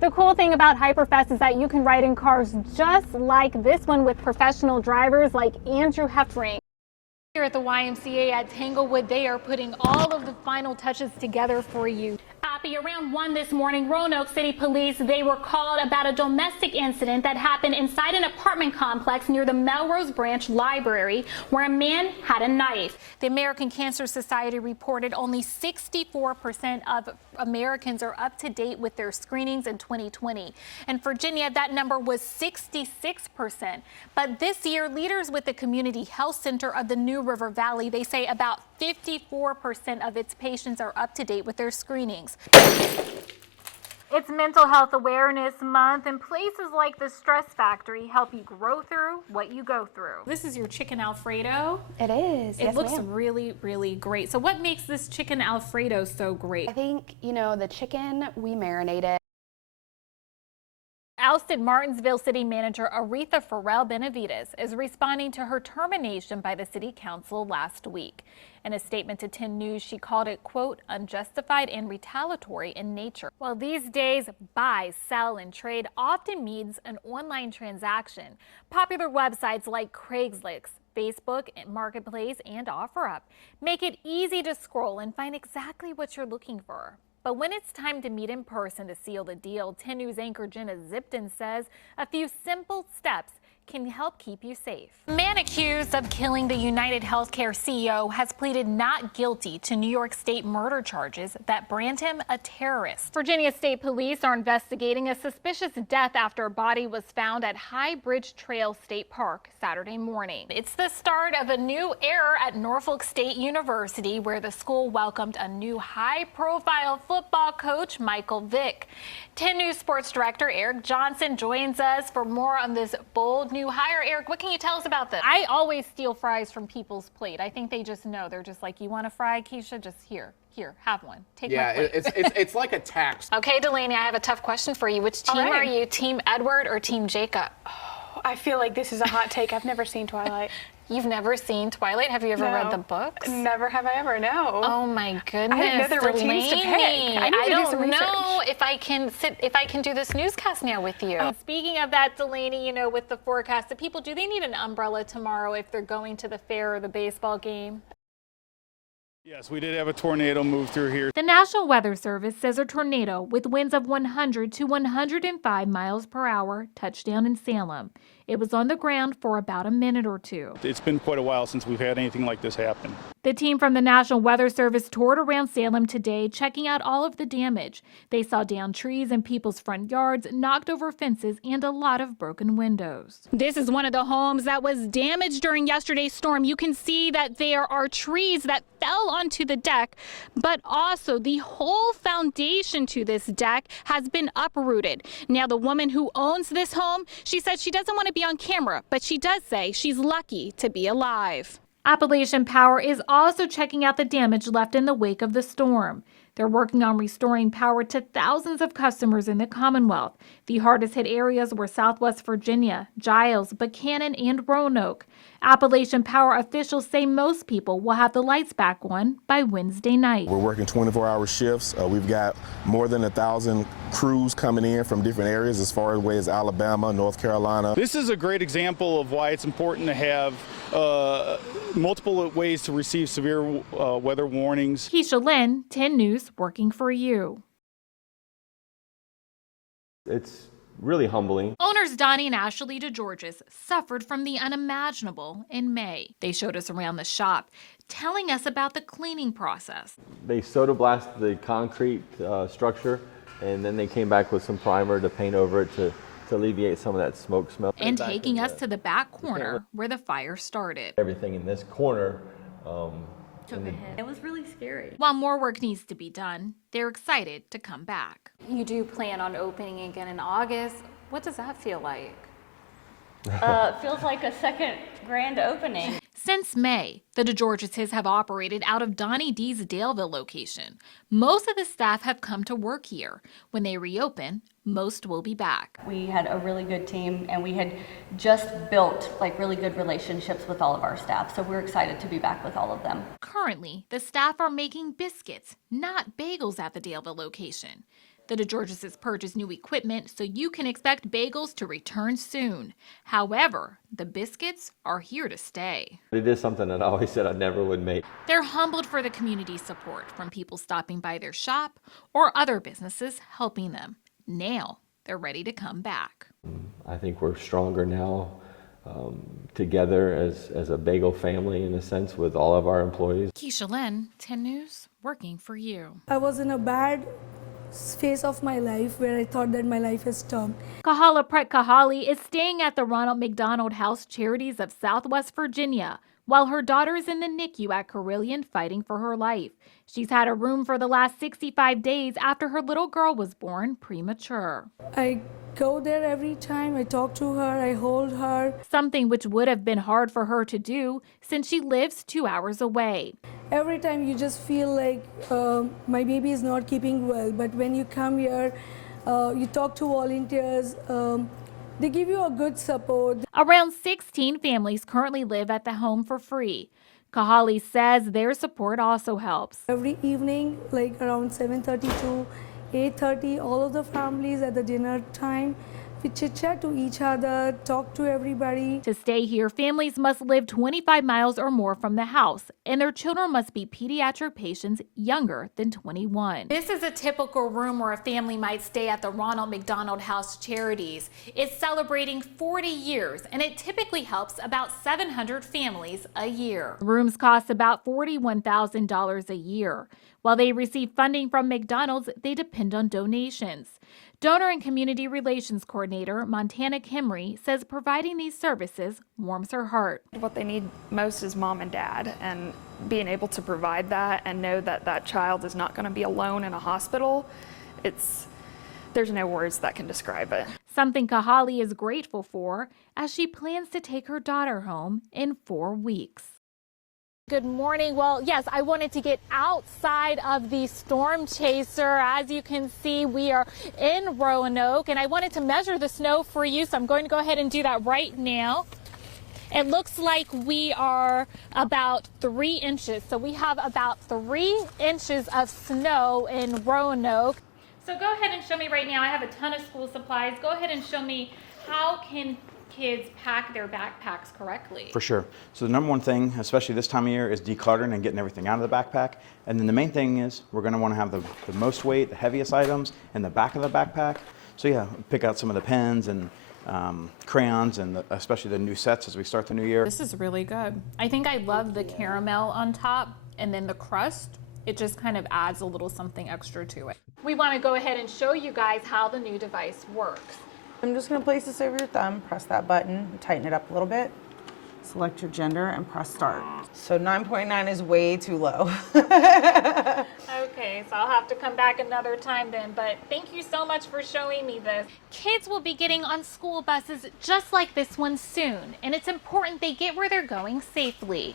The cool thing about Hyperfest is that you can ride in cars just like this one with professional drivers like Andrew Heffring. Here at the YMCA at Tanglewood, they are putting all of the final touches together for you. Around 1 this morning, Roanoke City Police, they were called about a domestic incident that happened inside an apartment complex near the Melrose Branch Library where a man had a knife. The American Cancer Society reported only 64% of Americans are up to date with their screenings in 2020. In Virginia, that number was 66%. But this year, leaders with the Community Health Center of the New River Valley, they say about 54% of its patients are up to date with their screenings. It's Mental Health Awareness Month, and places like the Stress Factory help you grow through what you go through. This is your chicken Alfredo. It is. It looks really, really great. So what makes this chicken Alfredo so great? I think, the chicken, we marinated. Ousted Martinsville City Manager Aretha Farrell Benavides is responding to her termination by the City Council last week. In a statement to 10 News, she called it, quote, unjustified and retaliatory in nature. Well, these days, buy, sell, and trade often means an online transaction. Popular websites like Craigslist, Facebook, Marketplace, and OfferUp make it easy to scroll and find exactly what you're looking for. But when it's time to meet in person to seal the deal, 10 News anchor Jenna Zipton says a few simple steps can help keep you safe. A man accused of killing the United Healthcare CEO has pleaded not guilty to New York State murder charges that brand him a terrorist. Virginia State Police are investigating a suspicious death after a body was found at High Bridge Trail State Park Saturday morning. It's the start of a new era at Norfolk State University, where the school welcomed a new high-profile football coach, Michael Vick. 10 News Sports Director Eric Johnson joins us for more on this bold new hire. Eric, what can you tell us about this? I always steal fries from people's plate. I think they just know. They're just like, you want a fry, Keshia? Just here, have one. Take my plate. It's like a tax. Okay, Delaney, I have a tough question for you. Which team are you, Team Edward or Team Jacob? Oh, I feel like this is a hot take. I've never seen Twilight. You've never seen Twilight? Have you ever read the books? Never have I ever, no. Oh my goodness, I didn't know there were teams to pick. I don't know if I can do this newscast now with you. Speaking of that, Delaney, with the forecast, do they need an umbrella tomorrow if they're going to the fair or the baseball game? Yes, we did have a tornado move through here. The National Weather Service says a tornado with winds of 100 to 105 miles per hour touched down in Salem. It was on the ground for about a minute or two. It's been quite a while since we've had anything like this happen. The team from the National Weather Service toured around Salem today, checking out all of the damage. They saw downed trees in people's front yards, knocked over fences, and a lot of broken windows. This is one of the homes that was damaged during yesterday's storm. You can see that there are trees that fell onto the deck, but also the whole foundation to this deck has been uprooted. Now, the woman who owns this home, she said she doesn't want to be on camera, but she does say she's lucky to be alive. Appalachian Power is also checking out the damage left in the wake of the storm. They're working on restoring power to thousands of customers in the Commonwealth. The hardest hit areas were Southwest Virginia, Giles, Buchanan, and Roanoke. Appalachian Power officials say most people will have the lights back on by Wednesday night. We're working 24-hour shifts. We've got more than 1,000 crews coming in from different areas as far away as Alabama, North Carolina. This is a great example of why it's important to have multiple ways to receive severe weather warnings. Keshia Lynn, 10 News, working for you. It's really humbling. Owners Donnie and Ashley DeGeorges suffered from the unimaginable in May. They showed us around the shop, telling us about the cleaning process. They soda blasted the concrete structure, and then they came back with some primer to paint over it to alleviate some of that smoke smell. And taking us to the back corner where the fire started. Everything in this corner took a hit. It was really scary. While more work needs to be done, they're excited to come back. You do plan on opening again in August. What does that feel like? Feels like a second grand opening. Since May, the DeGeorgeses have operated out of Donnie D's Daleville location. Most of the staff have come to work here. When they reopen, most will be back. We had a really good team, and we had just built really good relationships with all of our staff, so we're excited to be back with all of them. Currently, the staff are making biscuits, not bagels, at the Daleville location. The DeGeorges' purchased new equipment, so you can expect bagels to return soon. However, the biscuits are here to stay. It is something that I always said I never would make. They're humbled for the community support from people stopping by their shop or other businesses helping them. Now, they're ready to come back. I think we're stronger now together as a bagel family in a sense with all of our employees. Keshia Lynn, 10 News, working for you. I was in a bad phase of my life where I thought that my life is stopped. Kahala Pret Kahali is staying at the Ronald McDonald House Charities of Southwest Virginia while her daughter is in the NICU at Carilion fighting for her life. She's had a room for the last 65 days after her little girl was born premature. I go there every time, I talk to her, I hold her. Something which would have been hard for her to do since she lives 2 hours away. Every time you just feel like my baby is not keeping well, but when you come here, you talk to volunteers, they give you a good support. Around 16 families currently live at the home for free. Kahali says their support also helps. Every evening, like around 7:30 to 8:30, all of the families at the dinner time, we chit-chat to each other, talk to everybody. To stay here, families must live 25 miles or more from the house, and their children must be pediatric patients younger than 21. This is a typical room where a family might stay at the Ronald McDonald House Charities. It's celebrating 40 years, and it typically helps about 700 families a year. Rooms cost about $41,000 a year. While they receive funding from McDonald's, they depend on donations. Donor and Community Relations Coordinator Montana Kimry says providing these services warms her heart. What they need most is mom and dad, and being able to provide that and know that that child is not going to be alone in a hospital, there's no words that can describe it. Something Kahali is grateful for as she plans to take her daughter home in 4 weeks. Good morning. Well, yes, I wanted to get outside of the storm chaser. As you can see, we are in Roanoke, and I wanted to measure the snow for you, so I'm going to go ahead and do that right now. It looks like we are about 3 inches. So we have about 3 inches of snow in Roanoke. So go ahead and show me right now. I have a ton of school supplies. Go ahead and show me how can kids pack their backpacks correctly. For sure. So the number one thing, especially this time of year, is decluttering and getting everything out of the backpack. And then the main thing is we're going to want to have the most weight, the heaviest items in the back of the backpack. So yeah, pick out some of the pens and crayons and especially the new sets as we start the new year. This is really good. I think I love the caramel on top and then the crust. It just kind of adds a little something extra to it. We want to go ahead and show you guys how the new device works. I'm just going to place this over your thumb, press that button, tighten it up a little bit, select your gender, and press start. So 9.9 is way too low. Okay, so I'll have to come back another time then, but thank you so much for showing me this. Kids will be getting on school buses just like this one soon, and it's important they get where they're going safely.